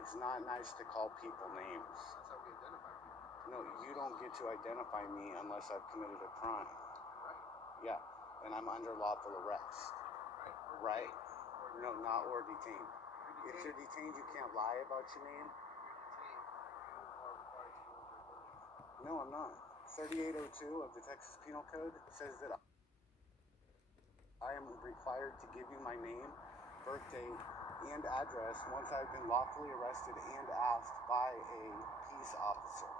It's not nice to call people names. That's how we identify people. No, you don't get to identify me unless I've committed a crime. Right. Yeah, and I'm under lawful arrest. Right. Right? No, not or detained. If you're detained, you can't lie about your name. No, I'm not. 3802 of the Texas Penal Code says that I am required to give you my name, birthday, and address once I've been lawfully arrested and asked by a peace officer.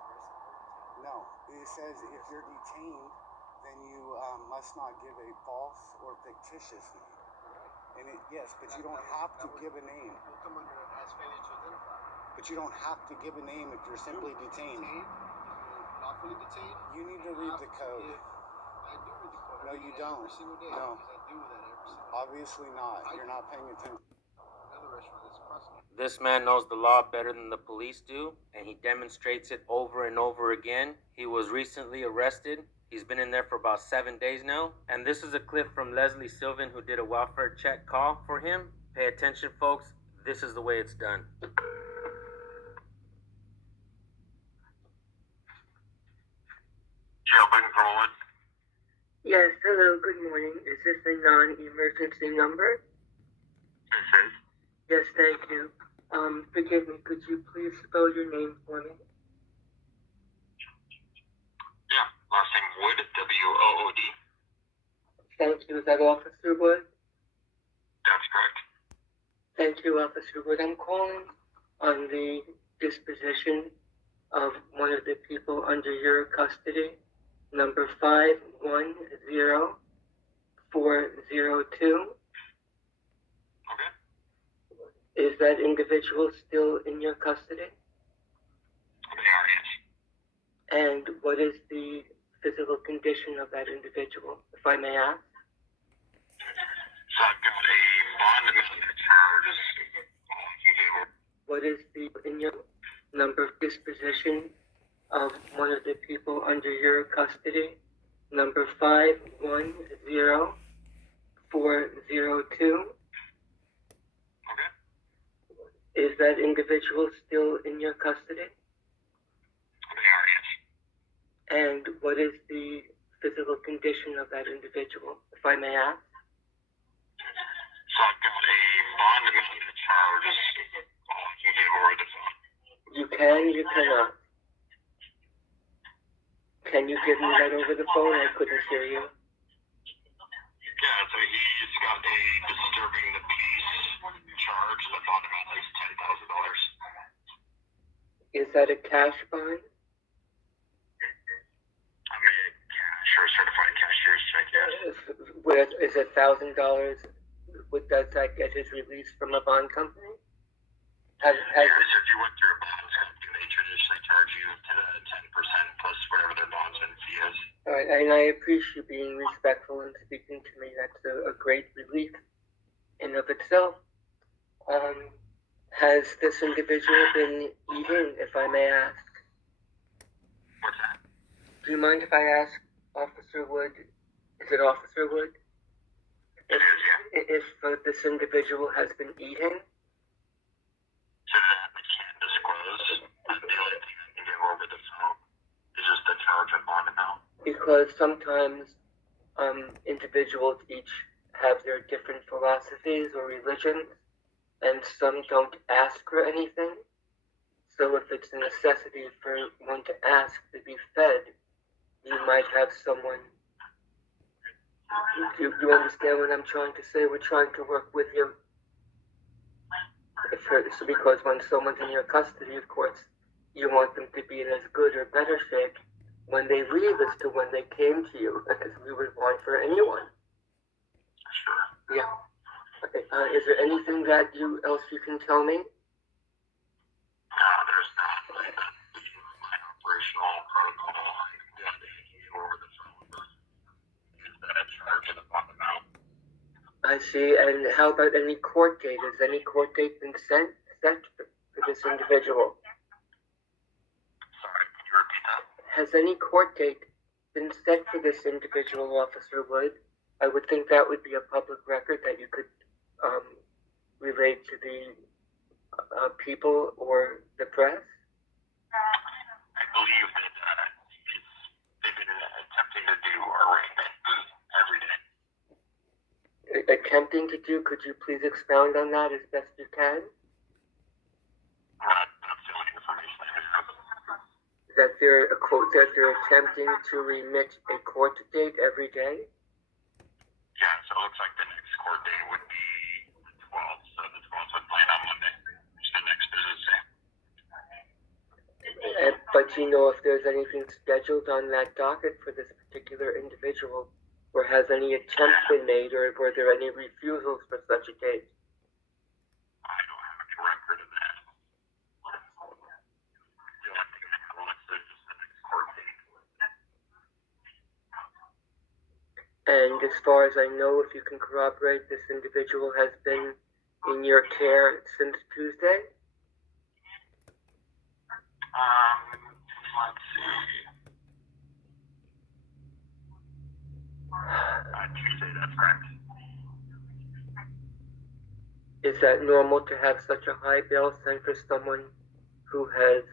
No, it says if you're detained, then you must not give a false or fictitious name. And yes, but you don't have to give a name. Will come under it as failure to identify. But you don't have to give a name if you're simply detained. Lawfully detained. You need to read the code. I do read the code. No, you don't. Every single day. No. Because I do that every single day. Obviously not. You're not paying attention. Another restaurant is prosecuted. This man knows the law better than the police do, and he demonstrates it over and over again. He was recently arrested. He's been in there for about 7 days now. And this is a clip from Leslie Sylvan, who did a welfare check call for him. Pay attention, folks. This is the way it's done. Yes, hello, good morning. Is this a non-emergency number? This is. Yes, thank you. Forgive me, could you please spell your name for me? Yeah, last name Wood, W-O-O-D. Thank you. Is that Officer Wood? That's correct. Thank you, Officer Wood. I'm calling on the disposition of one of the people under your custody, number 510402. Okay. Is that individual still in your custody? They are, yes. And what is the physical condition of that individual, if I may ask? So I've got a bond amount of charges. What is the in your number of disposition of one of the people under your custody, number 510402? Okay. Is that individual still in your custody? They are, yes. And what is the physical condition of that individual, if I may ask? So I've got a bond amount of charges. You gave over the phone. You can, you cannot. Can you give me that over the phone? I couldn't hear you. Yeah, so he's got a disturbing the peace charge, and the bond amount is $10,000. Is that a cash bond? I'm a cash or certified cashier's check, yes. Is $1,000? Does that get his release from a bond company? Yeah, so if you went through a bonds company, they traditionally charge you to 10% plus whatever their bondsman fee is. All right, and I appreciate you being respectful and speaking to me. That's a great relief in of itself. Has this individual been eating, if I may ask? What's that? Do you mind if I ask Officer Wood? Is it Officer Wood? It is, yeah. If this individual has been eating? So that I can't disclose. The only thing I can give over the phone is just the charge and bond amount. Because sometimes individuals each have their different philosophies or religions, and some don't ask for anything. So if it's a necessity for one to ask to be fed, you might have someone. Do you understand what I'm trying to say? We're trying to work with you. So because when someone's in your custody, of course, you want them to be in as good or better shape when they leave as to when they came to you, as we would want for anyone. Sure. Yeah. Okay. Is there anything that else you can tell me? No, there's not. My operational protocol, I can give over the phone, but is that charge and the bond amount. I see. And how about any court date? Has any court date been set for this individual? Sorry, can you repeat that? Has any court date been set for this individual, Officer Wood? I would think that would be a public record that you could relate to the people or the press? I believe that they've been attempting to do arraignment every day. Attempting to do, could you please expound on that as best you can? That's the only information I have. That they're attempting to remit a court date every day? Yeah, so it looks like the next court date would be the 12th, so the 12th would land on Monday, which is the next business day. But do you know if there's anything scheduled on that docket for this particular individual? Or has any attempts been made, or were there any refusals for such a date? I don't have any record of that. The only thing I have listed is the next court date. And as far as I know, if you can corroborate, this individual has been in your care since Tuesday? Let's see. Tuesday, that's correct. Is that normal to have such a high bail sent for someone who has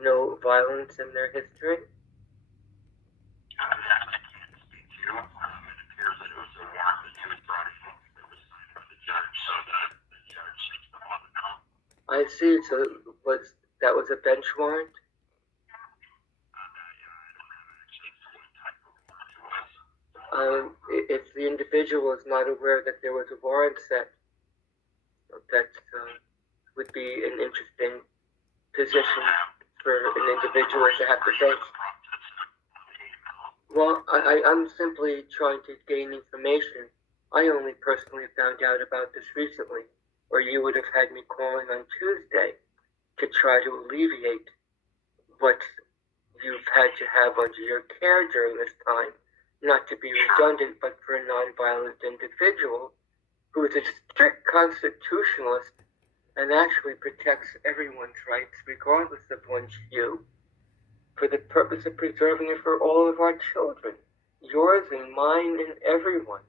no violence in their history? That I can't speak to. It appears that it was a warrant that he was brought in that was signed by the judge, so that the judge seems to want to know. I see. So that was a bench warrant? If the individual is not aware that there was a warrant set, that would be an interesting position for an individual to have to face. Well, I'm simply trying to gain information. I only personally found out about this recently, or you would have had me calling on Tuesday to try to alleviate what you've had to have under your care during this time. Not to be redundant, but for a nonviolent individual who is a strict constitutionalist and actually protects everyone's rights, regardless of one's hue, for the purpose of preserving it for all of our children, yours and mine and everyone's.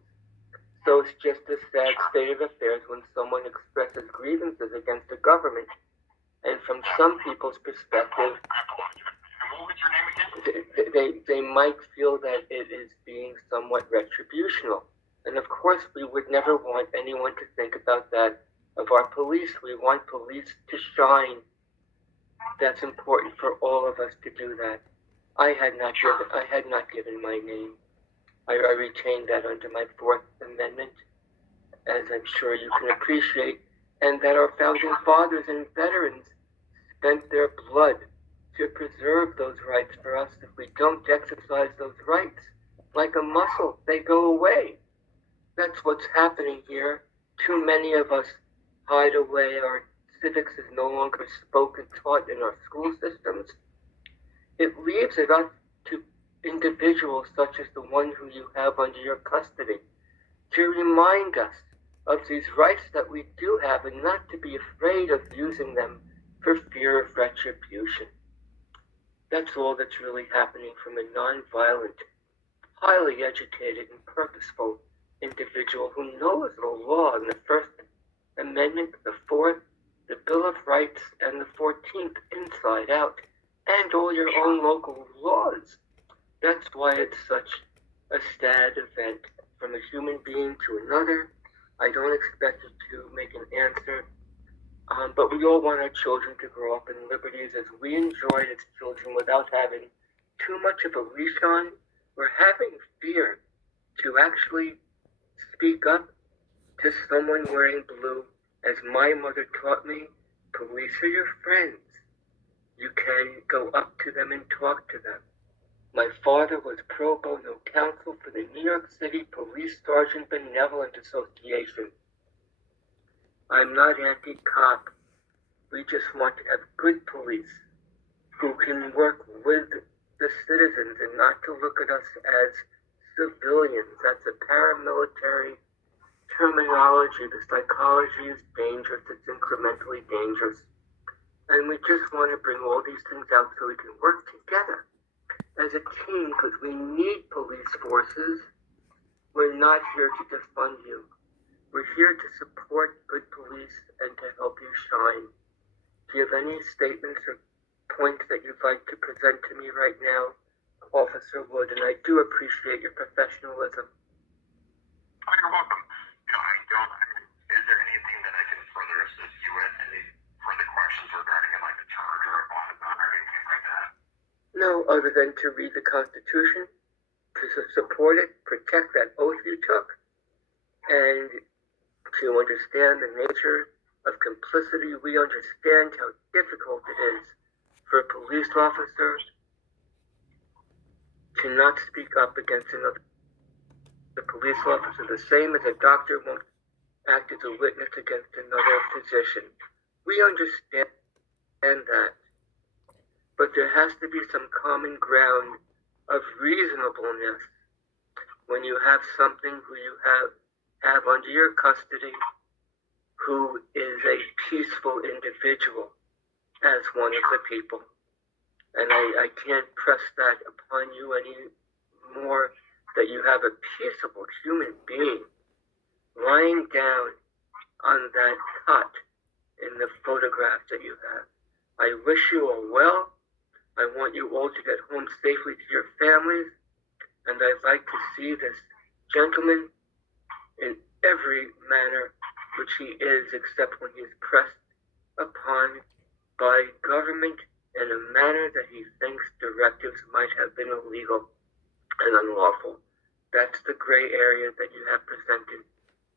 So it's just a sad state of affairs when someone expresses grievances against the government, and from some people's perspective, they might feel that it is being somewhat retributional. And of course, we would never want anyone to think about that of our police. We want police to shine. That's important for all of us to do that. I had not given my name. I retained that under my Fourth Amendment, as I'm sure you can appreciate, and that our founding fathers and veterans spent their blood to preserve those rights for us. If we don't exercise those rights, like a muscle, they go away. That's what's happening here. Too many of us hide away. Our civics is no longer spoken, taught in our school systems. It leaves it up to individuals such as the one who you have under your custody to remind us of these rights that we do have and not to be afraid of using them for fear of retribution. That's all that's really happening from a nonviolent, highly educated and purposeful individual who knows the law and the First Amendment, the Fourth, the Bill of Rights, and the 14th inside out, and all your own local laws. That's why it's such a sad event from a human being to another. I don't expect you to make an answer, but we all want our children to grow up in liberties as we enjoyed as children without having too much of a leash on or having fear to actually speak up to someone wearing blue. As my mother taught me, police are your friends. You can go up to them and talk to them. My father was pro bono counsel for the New York City Police Sergeant Benevolent Association. I'm not anti-cop. We just want to have good police who can work with the citizens and not to look at us as civilians. That's a paramilitary terminology. The psychology is dangerous. It's incrementally dangerous. And we just want to bring all these things out so we can work together as a team, because we need police forces. We're not here to defund you. We're here to support good police and to help you shine. you have any statements or points that you'd like to present to me right now, Officer Wood, and I do appreciate your professionalism. Oh, you're welcome. I don't. Is there anything that I can further assist you with? Any further questions regarding like a charge or a bond or anything like that? No, other than to read the Constitution, to support it, protect that oath you took, and to understand the nature of complicity. We understand how difficult it is for a police officer to not speak up against another police officer, the same as a doctor won't act as a witness against another physician. We understand that, but there has to be some common ground of reasonableness when you have something who you have under your custody who is a peaceful individual as one of the people. And I can't press that upon you any more, that you have a peaceable human being lying down on that cot in the photograph that you have. I wish you all well. I want you all to get home safely to your families. And I'd like to see this gentleman in every manner which he is, except when he is pressed upon by government in a manner that he thinks directives might have been illegal and unlawful. That's the gray area that you have presented,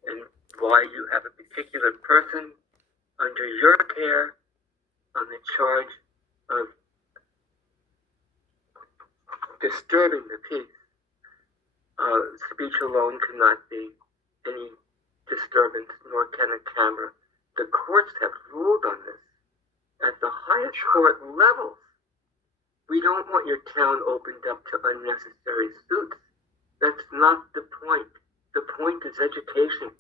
and why you have a particular person under your care on the charge of disturbing the peace. Speech alone cannot be any disturbance, nor can a camera. The courts have ruled on this at the highest court levels. We don't want your town opened up to unnecessary suits. That's not the point. The point is education.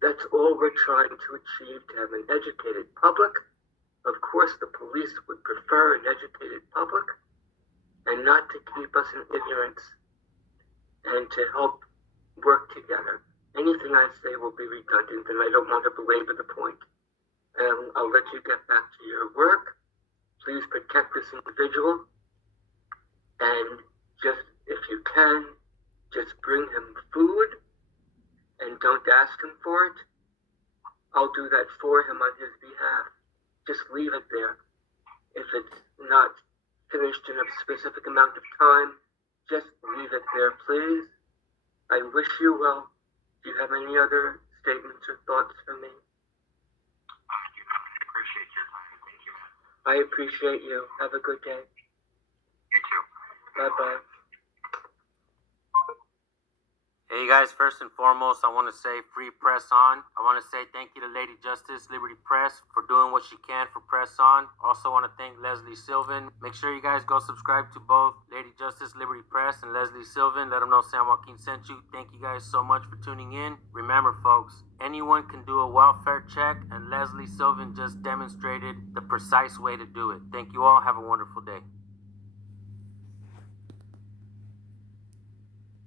That's all we're trying to achieve, to have an educated public. Of course, the police would prefer an educated public, and not to keep us in ignorance, and to help work together. Anything I say will be redundant, and I don't want to belabor the point. I'll let you get back to your work. Please protect this individual, and just, if you can, just bring him food, and don't ask him for it. I'll do that for him on his behalf. Just leave it there. If it's not finished in a specific amount of time, just leave it there, please. I wish you well. Do you have any other statements or thoughts for me? I do not appreciate your time. Thank you, man. I appreciate you. Have a good day. You too. Bye-bye. Hey, you guys, first and foremost, I want to say free press on. I want to say thank you to Lady Justice Liberty Press for doing what she can for Press On. Also want to thank Leslie Sylvan. Make sure you guys go subscribe to both Lady Justice Liberty Press and Leslie Sylvan. Let them know San Joaquin sent you. Thank you guys so much for tuning in. Remember, folks, anyone can do a welfare check, and Leslie Sylvan just demonstrated the precise way to do it. Thank you all. Have a wonderful day.